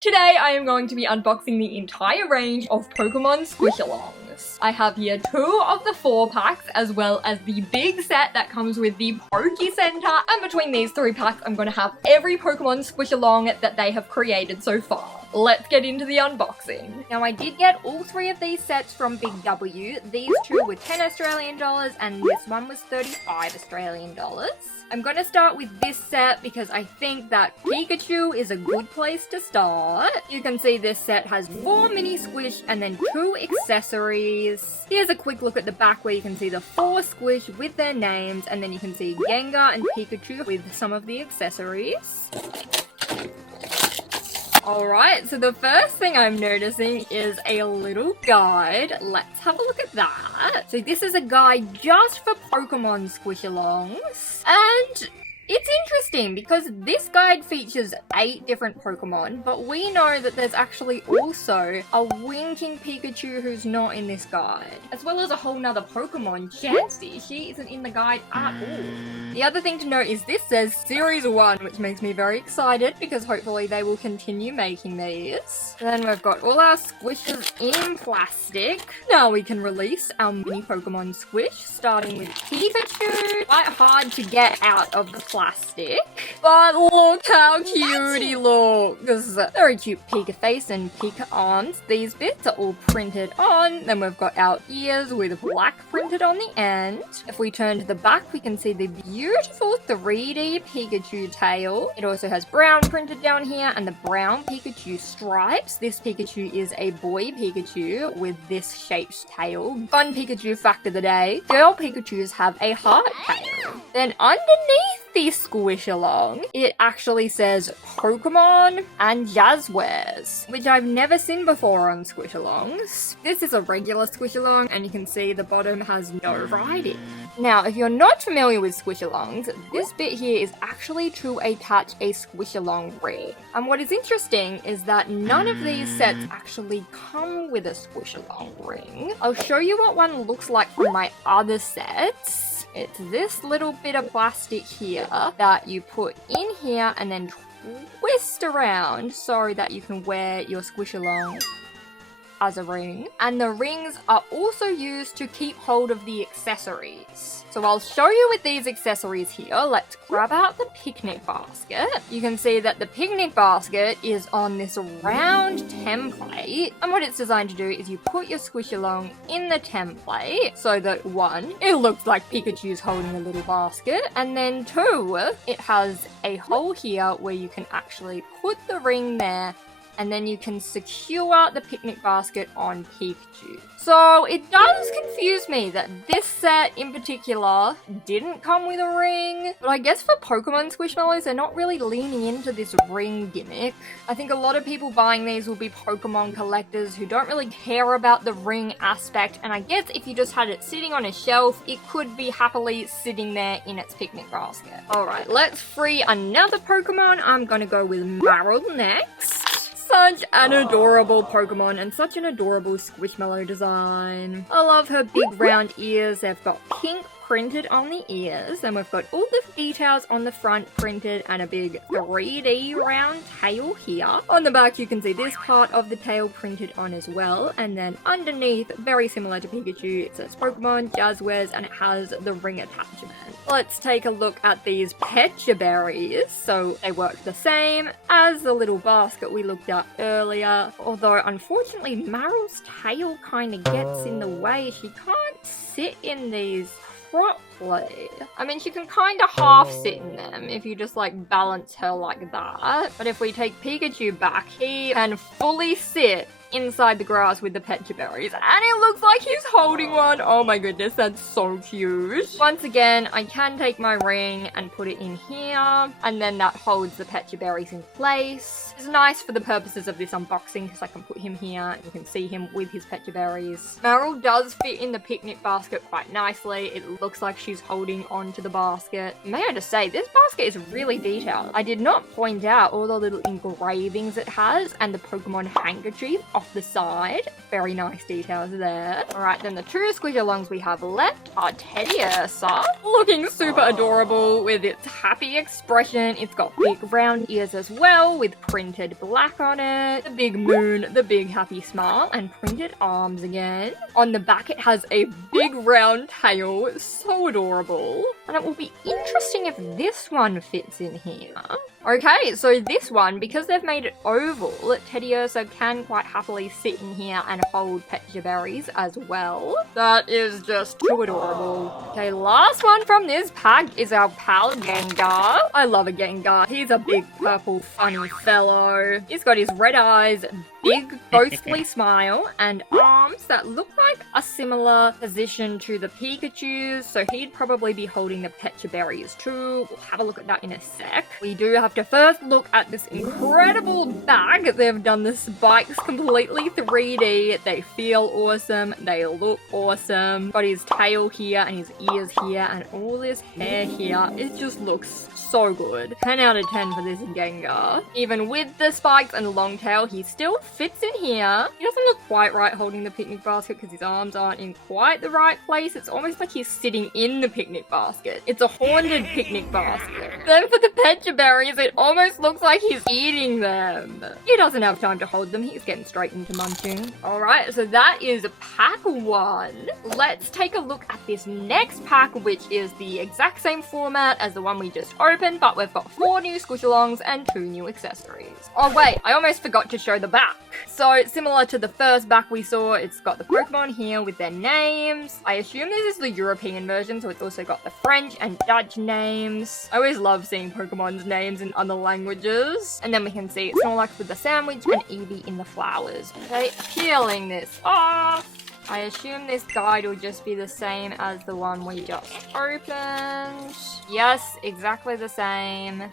Today I am going to be unboxing the entire range of Pokemon Squish-a-Longs. I have here 2 of the 4 packs as well as the big set that comes with the Poke Center, and between these 3 packs I'm going to have every Pokemon Squish-a-Long that they have created so far. Let's get into the unboxing. Now I did get all 3 of these sets from Big W. These 2 were 10 Australian dollars and this one was 35 Australian dollars. I'm gonna start with this set because I think that Pikachu is a good place to start. You can see this set has 4 mini Squish and then 2 accessories. Here's a quick look at the back where you can see the 4 Squish with their names, and then you can see Gengar and Pikachu with some of the accessories. Alright, so the first thing I'm noticing is a little guide. Let's have a look at that. So this is a guide just for Pokemon Squish-a-Longs. And it's interesting because this guide features 8 different Pokemon, but we know that there's actually also a winking Pikachu who's not in this guide, as well as a whole nother Pokemon, Chansey. She isn't in the guide at all. The other thing to note is this says Series 1, which makes me very excited because hopefully they will continue making these. Then we've got all our squishes in plastic. Now we can release our mini Pokemon Squish, starting with Pikachu. Quite hard to get out of the plastic, but look how cute he looks. Very cute Pika face and Pika arms. These bits are all printed on. Then we've got our ears with black printed on the end. If we turn to the back, we can see the beautiful 3D Pikachu tail. It also has brown printed down here and the brown Pikachu stripes. This Pikachu is a boy Pikachu with this shaped tail. Fun Pikachu fact of the day: girl Pikachus have a heart tail. Then underneath the Squish-a-Long, it actually says Pokemon and Jazzwares, which I've never seen before on Squish-a-Longs. This is a regular Squish-a-Long, and you can see the bottom has no writing. Now, if you're not familiar with Squish-a-Longs, this bit here is actually to attach a Squish-a-Long ring. And what is interesting is that none of these sets actually come with a Squish-a-Long ring. I'll show you what one looks like from my other sets. It's this little bit of plastic here that you put in here and then twist around so that you can wear your Squish-a-Long as a ring. And the rings are also used to keep hold of the accessories. So I'll show you with these accessories here. Let's grab out the picnic basket. You can see that the picnic basket is on this round template. And what it's designed to do is you put your Squish-a-Long in the template so that 1, it looks like Pikachu's holding a little basket. And then 2, it has a hole here where you can actually put the ring there, and then you can secure the picnic basket on Pikachu. So it does confuse me that this set in particular didn't come with a ring, but I guess for Pokemon Squishmallows, they're not really leaning into this ring gimmick. I think a lot of people buying these will be Pokemon collectors who don't really care about the ring aspect, and I guess if you just had it sitting on a shelf, it could be happily sitting there in its picnic basket. Alright, let's free another Pokemon. I'm gonna go with Marill next. Such an adorable Pokemon and such an adorable Squishmallow design. I love her big round ears. They've got pink printed on the ears, and we've got all the details on the front printed and a big 3D round tail here. On the back you can see this part of the tail printed on as well, and then underneath, very similar to Pikachu, it says Pokemon Jazzwares and it has the ring attachment. Let's take a look at these Pecha berries. So they work the same as the little basket we looked at earlier, although unfortunately Marill's tail kind of gets in the way. She can't sit in these properly. I mean, she can kind of half sit in them if you just like balance her like that. But if we take Pikachu back, he can fully sit inside the grass with the Pecha berries, and it looks like he's holding one. Oh my goodness, that's so cute. Once again, I can take my ring and put it in here, and then that holds the Pecha berries in place. It's nice for the purposes of this unboxing because I can put him here and you can see him with his Pecha berries. Marill does fit in the picnic basket quite nicely. It looks like she's holding onto the basket. May I just say, this basket is really detailed. I did not point out all the little engravings it has and the Pokemon handkerchief off the side. Very nice details there. Alright, then the 2 Squish-a-Longs we have left are Teddiursa, looking super adorable with its happy expression. It's got big round ears as well with printed black on it, the big moon, the big happy smile, and printed arms again. On the back it has a big round tail, so adorable. And it will be interesting if this one fits in here. Okay, so this one, because they've made it oval, Teddiursa can quite happily sit in here and hold Pecha berries as well. That is just too adorable. Okay, last one from this pack is our pal Gengar. I love a Gengar. He's a big purple funny fellow. He's got his red eyes, big ghostly smile, and arms that look like a similar position to the Pikachu's, so he'd probably be holding the Pecha berries too. We'll have a look at that in a sec. We do have to first look at this incredible bag. They've done the spikes completely 3D. They feel awesome. They look awesome. Got his tail here and his ears here and all this hair here. It just looks so good. 10 out of 10 for this Gengar. Even with the spikes and the long tail, he still fits in here. He doesn't look quite right holding the picnic basket because his arms aren't in quite the right place. It's almost like he's sitting in the picnic basket. It's a haunted picnic basket. Then for the Pecha berries, it almost looks like he's eating them. He doesn't have time to hold them. He's getting straight into munching. Alright, so that is pack 1. Let's take a look at this next pack, which is the exact same format as the one we just opened, but we've got 4 new Squish-a-Longs and 2 new accessories. Oh wait, I almost forgot to show the back. So similar to the first back we saw, it's got the Pokemon here with their names. I assume this is the European version, so it's also got the French and Dutch names. I always love seeing Pokemon's names in other languages. And then we can see Snorlax with the sandwich and Eevee in the flowers. Okay, peeling this off. I assume this guide will just be the same as the one we just opened. Yes, exactly the same.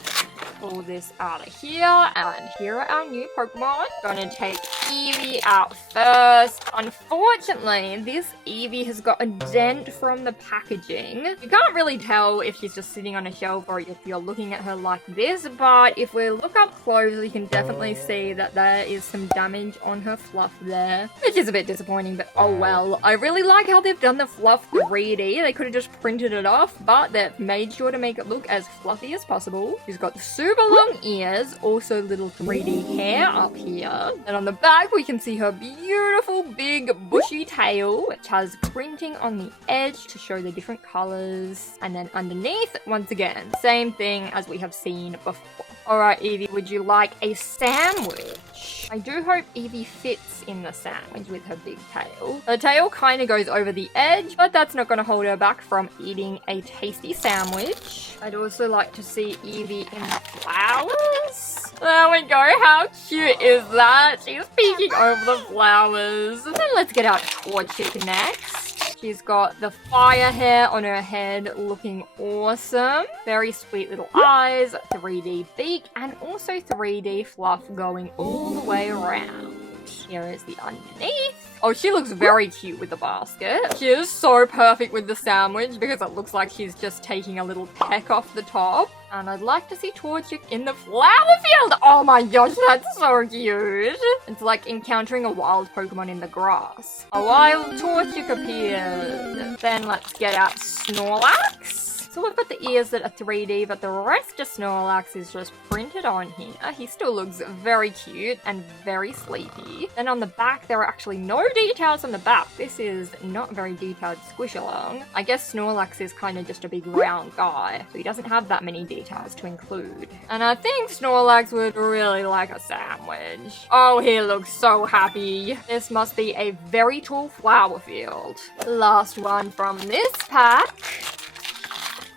Pull this out of here, and here are our new Pokemon. Gonna take Eevee out first. Unfortunately, this Eevee has got a dent from the packaging. You can't really tell if she's just sitting on a shelf or if you're looking at her like this, but if we look up close, you can definitely see that there is some damage on her fluff there, which is a bit disappointing, but oh well. I really like how they've done the fluff 3D. They could have just printed it off, but they've made sure to make it look as fluffy as possible. She's got the super long ears, also little 3D hair up here. And on the back, we can see her beautiful big bushy tail, which has printing on the edge to show the different colors. And then underneath, once again, same thing as we have seen before. Alright, Eevee, would you like a sandwich? I do hope Eevee fits in the sandwich with her big tail. Her tail kind of goes over the edge, but that's not going to hold her back from eating a tasty sandwich. I'd also like to see Eevee in the flowers. There we go. How cute is that? She's peeking over the flowers. And then let's get out Torchic next. She's got the fire hair on her head looking awesome. Very sweet little eyes, 3D beak, and also 3D fluff going all the way around. Here is the underneath. Oh, she looks very cute with the basket. She is so perfect with the sandwich because it looks like she's just taking a little peck off the top. And I'd like to see Torchic in the flower field. Oh my gosh, that's so cute. It's like encountering a wild Pokemon in the grass. A wild Torchic appeared. Then let's get out Snorlax. So we've got the ears that are 3D, but the rest of Snorlax is just printed on here. He still looks very cute and very sleepy. Then on the back, there are actually no details on the back. This is not very detailed Squish-a-Long. I guess Snorlax is kind of just a big round guy, so he doesn't have that many details to include. And I think Snorlax would really like a sandwich. Oh, he looks so happy. This must be a very tall flower field. Last one from this pack.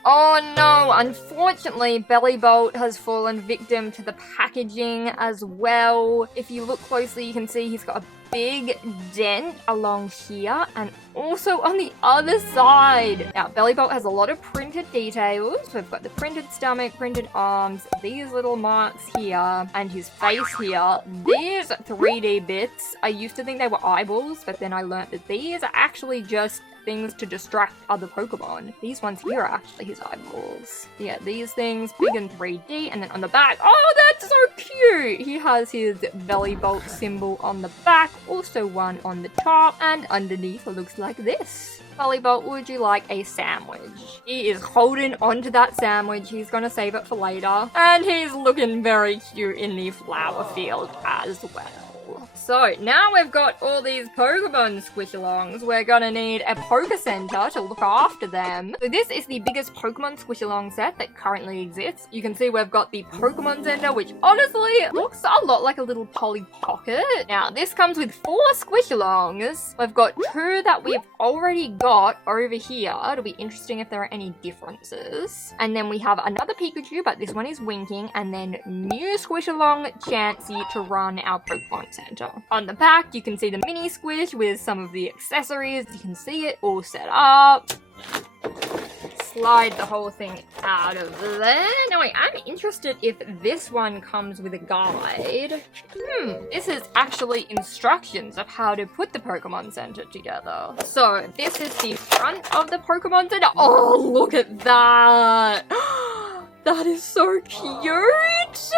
Oh no, unfortunately, Bellibolt has fallen victim to the packaging as well. If you look closely, you can see he's got a big dent along here and also on the other side. Now, Bellibolt has a lot of printed details. We've got the printed stomach, printed arms, these little marks here, and his face here. These 3D bits, I used to think they were eyeballs, but then I learnt that these are actually just things to distract other Pokemon. These ones here are actually his eyeballs. Yeah, these things, big and 3D, and then on the back, oh, that's so cute! He has his Bellibolt symbol on the back, also one on the top, and underneath it looks like this. Bellibolt, would you like a sandwich? He is holding onto that sandwich. He's gonna save it for later. And he's looking very cute in the flower field as well. So now we've got all these Pokemon Squish-a-Longs, we're gonna need a Poke Center to look after them. So this is the biggest Pokemon Squish-a-Long set that currently exists. You can see we've got the Pokemon Center, which honestly looks a lot like a little Polly Pocket. Now this comes with 4 Squish-a-Longs. We've got 2 that we've already got over here. It'll be interesting if there are any differences. And then we have another Pikachu, but this one is winking, and then new Squish-a-Long Chansey to run our Pokemon Center. On the back, you can see the mini Squish with some of the accessories. You can see it all set up. Slide the whole thing out of there. Now I am interested if this one comes with a guide. This is actually instructions of how to put the Pokemon Center together. So this is the front of the Pokemon Center. Oh, look at that. That is so cute!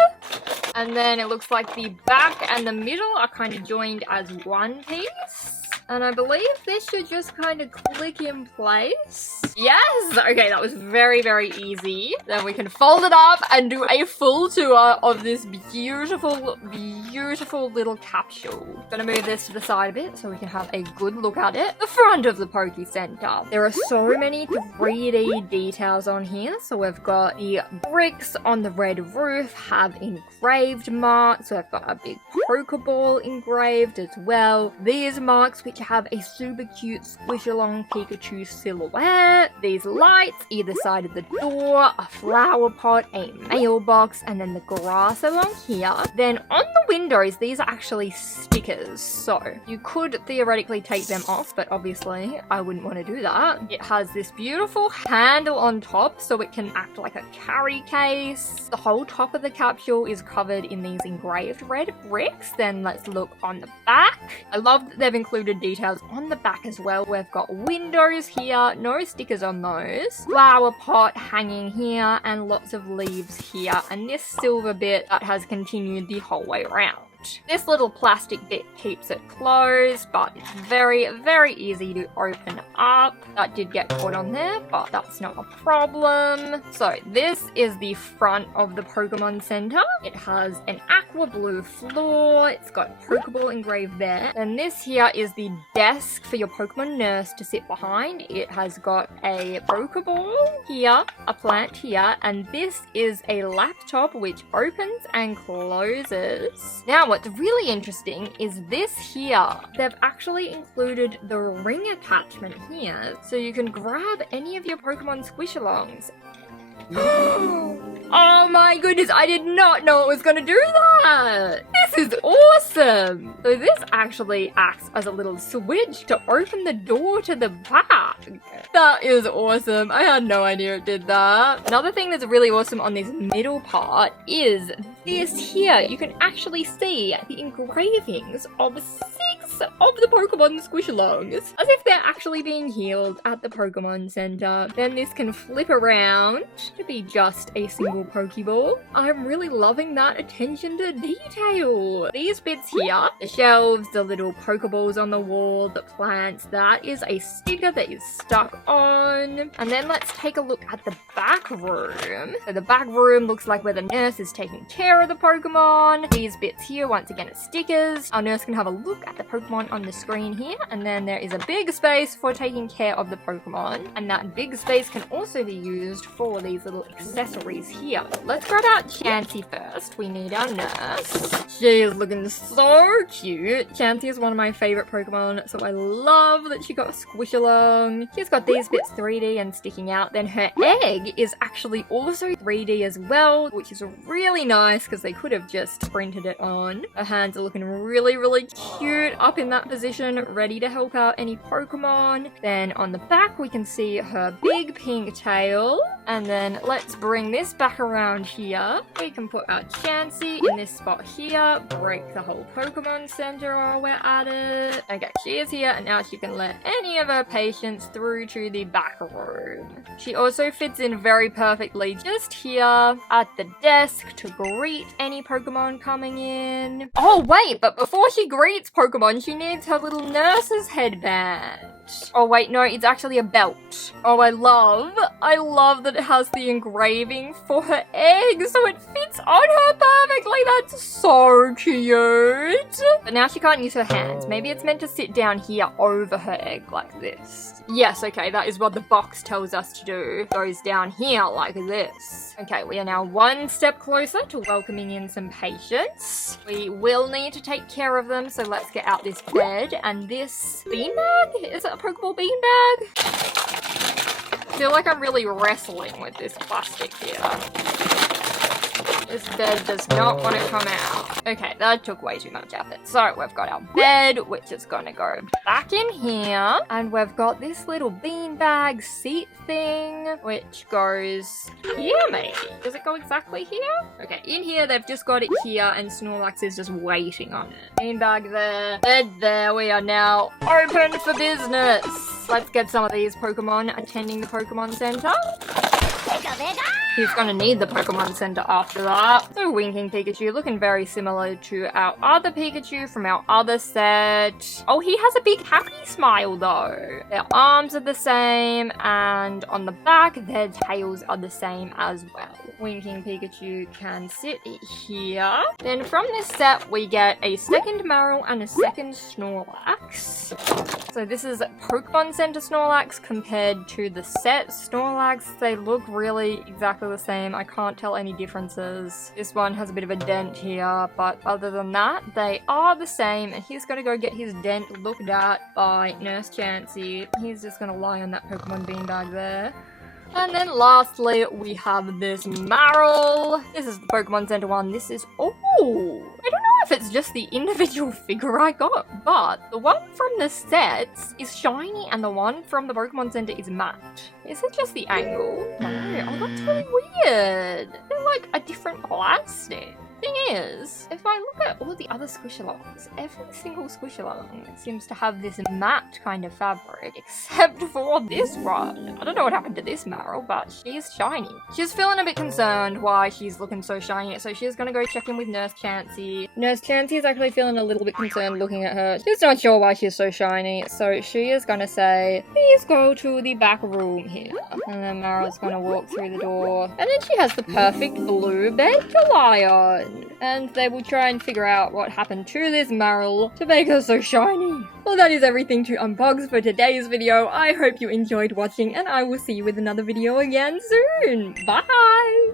And then it looks like the back and the middle are kind of joined as one piece. And I believe this should just kind of click in place. Yes! Okay, that was very, very easy. Then we can fold it up and do a full tour of this beautiful, beautiful little capsule. Gonna move this to the side a bit so we can have a good look at it. The front of the Poke Center. There are so many 3D details on here. So we've got the bricks on the red roof have engraved marks. So I've got a big Pokeball engraved as well. These marks, which have a super cute Squish-a-Long Pikachu silhouette. These lights either side of the door, a flower pot, a mailbox, and then the grass along here. Then on the windows, these are actually stickers. So you could theoretically take them off, but obviously I wouldn't want to do that. It has this beautiful handle on top so it can act like a carry case. The whole top of the capsule is covered in these engraved red bricks. Then let's look on the back. I love that they've included details on the back as well. We've got windows here, no stickers on those. Flower pot hanging here and lots of leaves here. And this silver bit that has continued the whole way around. This little plastic bit keeps it closed, but it's very, very easy to open up. That did get caught on there, but that's not a problem. So this is the front of the Pokemon Center. It has an aqua blue floor. It's got Pokeball engraved there. And this here is the desk for your Pokemon nurse to sit behind. It has got a Pokeball here, a plant here, and this is a laptop which opens and closes. Now, what's really interesting is this here. They've actually included the ring attachment here, so you can grab any of your Pokemon Squish-a-Longs. Oh my goodness, I did not know it was going to do that! This is awesome! So this actually acts as a little switch to open the door to the back. That is awesome. I had no idea it did that. Another thing that's really awesome on this middle part is this here. You can actually see the engravings of 6 of the Pokemon Squish-a-Longs, as if they're actually being healed at the Pokemon Center. Then this can flip around to be just a single Pokeball. I'm really loving that attention to detail. These bits here, the shelves, the little Pokeballs on the wall, the plants, that is a sticker that is stuck on. And then let's take a look at the back room. So the back room looks like where the nurse is taking care of the Pokemon. These bits here, once again, are stickers. Our nurse can have a look at the Pokemon on the screen here. And then there is a big space for taking care of the Pokemon. And that big space can also be used for these little accessories here. Let's grab out Chansey first. We need our nurse. She is looking so cute. Chansey is one of my favorite Pokemon, so I love that she got a Squish-a-Long. She's got these bits 3D and sticking out. Then her egg is actually also 3D as well, which is really nice because they could have just printed it on. Her hands are looking really, really cute up up in that position, ready to help out any Pokemon. Then on the back, we can see her big pink tail. And then let's bring this back around here. We can put our Chansey in this spot here, break the whole Pokemon Center while we're at it. Okay, she is here, and now she can let any of her patients through to the back room. She also fits in very perfectly just here at the desk to greet any Pokemon coming in. Oh wait, but before she greets Pokemon, she needs her little nurse's headband. Oh wait, no, it's actually a belt. Oh, I love that it has the engraving for her egg, so it fits on her perfectly. That's so cute. But now she can't use her hands. Maybe it's meant to sit down here over her egg like this. Yes, okay, that is what the box tells us to do. Goes down here like this. Okay, we are now one step closer to welcoming in some patients. We will need to take care of them, so let's get out this bed and this beanbag. Is it a Pokeball beanbag? I feel like I'm really wrestling with this plastic here. This bed does not want to come out. Okay, that took way too much effort. So we've got our bed, which is going to go back in here. And we've got this little beanbag seat thing, which goes here maybe. Does it go exactly here? Okay, in here, they've just got it here, and Snorlax is just waiting on it. Beanbag there, bed there. We are now open for business. Let's get some of these Pokemon attending the Pokemon Center. He's gonna need the Pokemon Center after that. So Winking Pikachu, looking very similar to our other Pikachu from our other set. Oh, he has a big happy smile though. Their arms are the same, and on the back, their tails are the same as well. Winking Pikachu can sit here. Then from this set, we get a second Marill and a second Snorlax. So this is Pokemon Center Snorlax compared to the set Snorlax. They look really exactly the same. I can't tell any differences. This one has a bit of a dent here, but other than that, they are the same. And he's gonna go get his dent looked at by Nurse Chansey. He's just gonna lie on that Pokemon beanbag there. And then lastly, we have this Marill. This is the Pokemon Center one. This is, oh, I don't know if it's just the individual figure I got, but the one from the sets is shiny and the one from the Pokemon Center is matte. Is it just the angle? No, oh, that's really weird. They're like a different plastic. Thing is, if I look at all the other Squish-a-Longs, every single Squish-a-Long seems to have this matte kind of fabric, except for this one. I don't know what happened to this Marill, but she's shiny. She's feeling a bit concerned why she's looking so shiny, so she's gonna go check in with Nurse Chansey. Nurse Chansey is actually feeling a little bit concerned looking at her. She's not sure why she's so shiny, so she is gonna say, please go to the back room here. And then Marill's gonna walk through the door. And then she has the perfect blue bed to lie on. And they will try and figure out what happened to this Marill to make her so shiny. Well, that is everything to unbox for today's video. I hope you enjoyed watching, and I will see you with another video again soon. Bye!